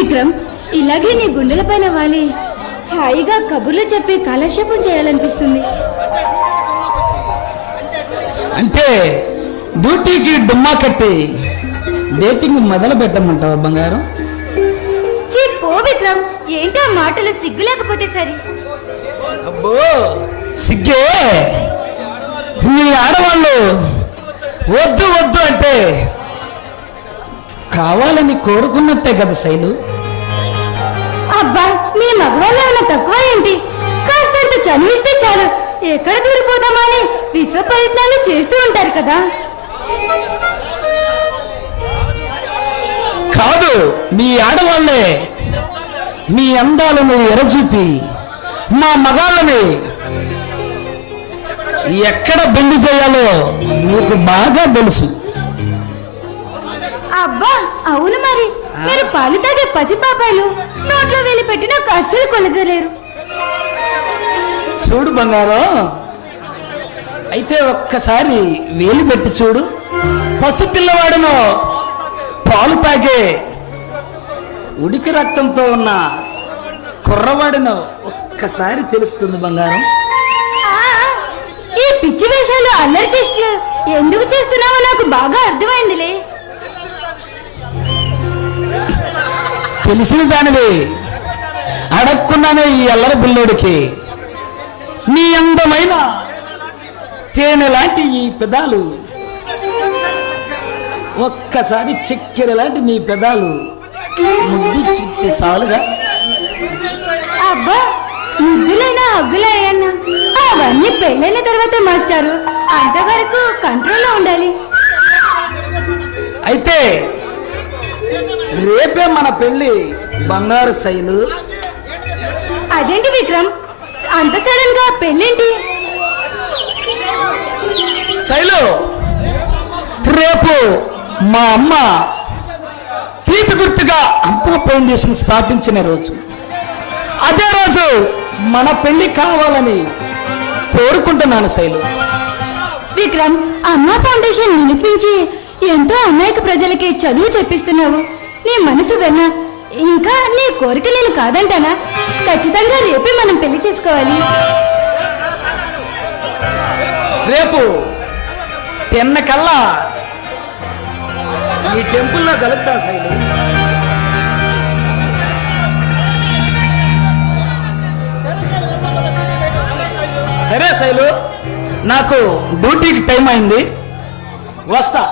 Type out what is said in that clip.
విక్రమ్, ఇలాగే నీ గుండెల పైన వాలి హాయిగా కబుర్లు చెప్పి కాలక్షేపం చేయాలనిపిస్తుంది. అంటే డ్యూటీకి డుమ్మా కట్టి డేటింగ్ మొదలు పెట్టమంటావా బంగారం? పో విక్రమ్, ఏంటో మాటలు సిగ్గు లేకపోతే సరి. అబ్బో సిగ్గే, మీ ఆడవాళ్ళు వద్దు వద్దు అంటే కావాలని కోరుకున్నట్టే కదా శైలు. అబ్బా, మీ మగవాళ్ళు ఏమైనా తక్కువ ఏంటి? కాస్తంత చనివిస్తే చాలు ఎక్కడ దూరిపోదామా అని విశ్వ ప్రయత్నాలు చేస్తూ ఉంటారు కదా. కాదు, మీ ఆడవాళ్లే మీ అందాలను ఎరచూపి మా మగాళ్ళని ఎక్కడ బెండి చేయాలో మీకు బాగా తెలుసు. అబ్బా అవును, మరి మీరు పాలు తాగే పసిపాపాలు నోట్లో వేలి పెట్టినా అస్సలు కొలగలేరు. చూడు బంగారం, అయితే ఒక్కసారి వేలు పెట్టి చూడు. పసిపిల్లవాడును పాలు తాగే ఉడికి రక్తంతో ఉన్న కుర్రవాడిను ఒక్కసారి తెలుస్తుంది బంగారం. ఈ పిచ్చి వేషాలు అల్లరి చేస్తూ ఎందుకు చేస్తున్నావో నాకు బాగా అర్థమైందిలే. తెలిసిన దానివి అడక్కున్నానే ఈ అల్లరి బుల్లోడికి. నీ అందమైన తేనె లాంటి ఈ పెదాలు, ఒక్కసారి చక్కెర లాంటి నీ పెదాలు ముద్దు చుట్టే సాలుగా. అబ్బా, ముద్దులైనా హగ్గులైనా అవన్నీ పెళ్ళైన తర్వాత మాస్టారు, అంతవరకు కంట్రోల్లో ఉండాలి. అయితే రేపే మన పెళ్లి బంగారు శైలు. అదేంటి విక్రమ్, అంత సడన్ గా పెళ్ళేంటి? శైలు, రేపు మా అమ్మ తీపి గుర్తుగా అమ్మ ఫౌండేషన్ స్థాపించిన రోజు. అదే రోజు మన పెళ్లి కావాలని కోరుకుంటున్నాను శైలు. విక్రమ్, అమ్మ ఫౌండేషన్ నిలిపించి ఎంతో అమాయక ప్రజలకి చదువు చెప్పిస్తున్నావు. నీ మనసు వెన్న, ఇంకా నీ కోరిక నేను కాదంటానా? ఖచ్చితంగా రేపే మనం పెళ్లి చేసుకోవాలి. రేపు 10 కల్లా ఈ టెంపుల్లో కలుగుతా శైలు. సరే శైలు, నాకు డ్యూటీకి టైం అయింది, వస్తా.